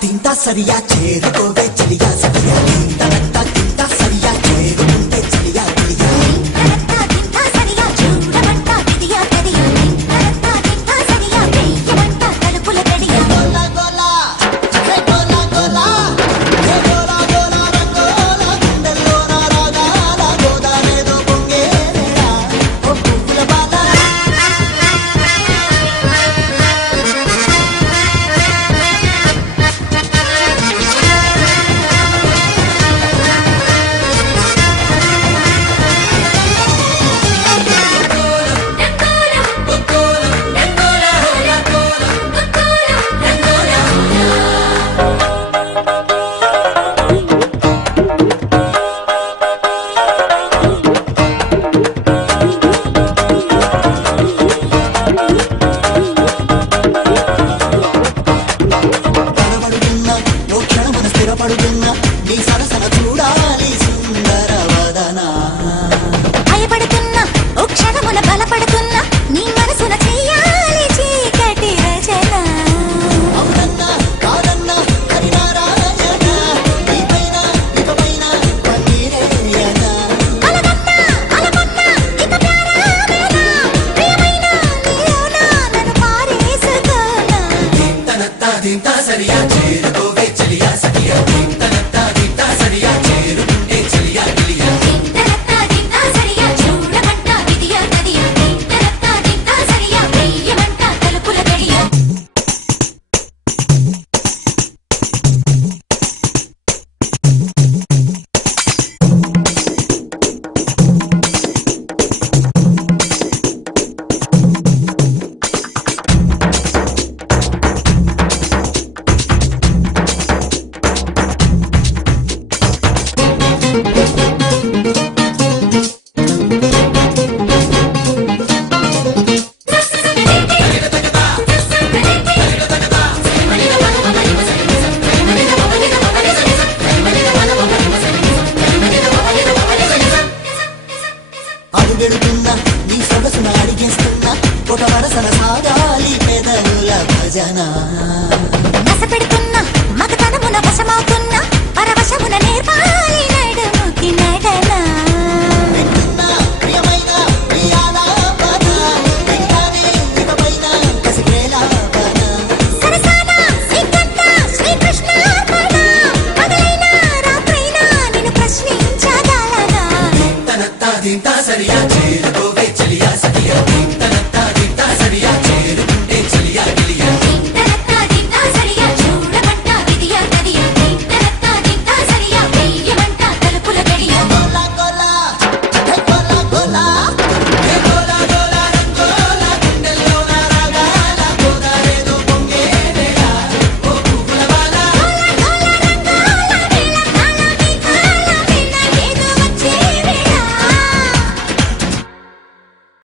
తింటా సరియా చేరుకోవే చలియా సరియా తింటా తింటా సరియా చేరుకుంటే చలియా చలియా తింటా తింటా సరియా చూడమంట విదియా కరియా తింటా తింటా సరియా వెయ్యమంట తలుపుల గడియా గోలా గోలా హే గోలా గోలా హే గోలా గోలా రంగోలా గుండెల్లో నా రాగాల గోదారేదో పొంగేరా ఓ పువ్వుల బాల పడుతున్నా నీ సరసన చూడాలి సుందర వదనా భయపడుతున్నా ఓ క్షణమున బలపడుతున్నా నీ మనసున చెయ్యాలి చీకటి రచన అవునన్నా కాదన్నా హరినారాయణ నీపైన ఇకపైన పన్నీరేయనా అలగన్నా అలగన్నా ఇక ప్యారావేనా ప్రియమైన నీలోనా నన్ను పారేసుకోనా తింటనత్తా తింటా సరియా చేరుకోవే చలియా సఖియా తింటనత్తా తింటా సరియా చేరుకుంటే చలియా చలియా తింటనత్తా తింటా సరియా చూడమంట విదియా కదియా తింటనత్తా తింటా సరియా వెయ్యమంట తలుపుల గడియా అడుగెడుతున్నా నీ సొగసున అడిగేస్తున్నా ఒక వరసన సాగాలి పెదవుల భజన నసపెడుతున్నా మగతనమున వశమవుతున్నా